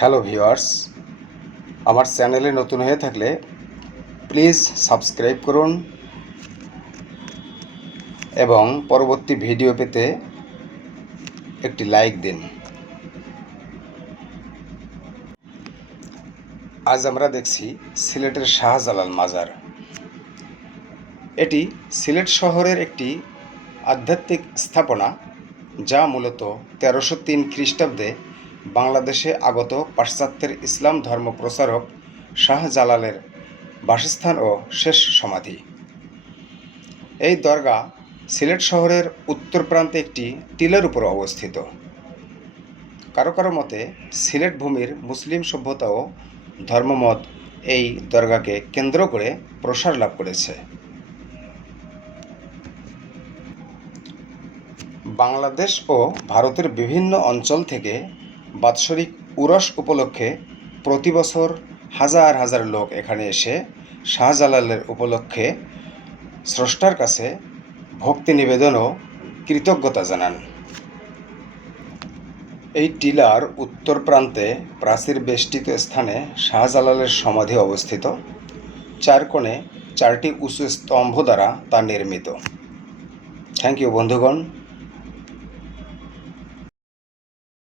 Hello viewers, আমার চ্যানেলে নতুন হয়ে থাকলে প্লিজ সাবস্ক্রাইব করুন এবং পরবর্তী ভিডিও পেতে একটি লাইক দিন। আজ আমরা দেখছি সিলেটের শাহজালাল মাজার। এটি সিলেট শহরের একটি আধ্যাত্মিক স্থাপনা যা মূলত তেরোশো তিন খ্রিস্টাব্দে বাংলাদেশে আগত পাশ্চাত্যের ইসলাম ধর্ম প্রচারক শাহজালালের বাসস্থান ও শেষ সমাধি। এই দরগা সিলেট শহরের উত্তর প্রান্তে একটি টিলের উপর অবস্থিত। কারও কারও মতে, সিলেট ভূমির মুসলিম সভ্যতা ও ধর্মমত এই দরগাকে কেন্দ্র করে প্রসার লাভ করেছে। বাংলাদেশ ও ভারতের বিভিন্ন অঞ্চল থেকে বাৎসরিক উরস উপলক্ষে প্রতি বছর হাজার হাজার লোক এখানে এসে শাহজালালের উপলক্ষে স্রষ্টার কাছে ভক্তি নিবেদন ও কৃতজ্ঞতা জানান। এই টিলার উত্তর প্রান্তে প্রাচীর বেষ্টিত স্থানে শাহজালালের সমাধি অবস্থিত। চার কোণে চারটি উঁচু স্তম্ভ দ্বারা তা নির্মিত। থ্যাংক ইউ বন্ধুগণ।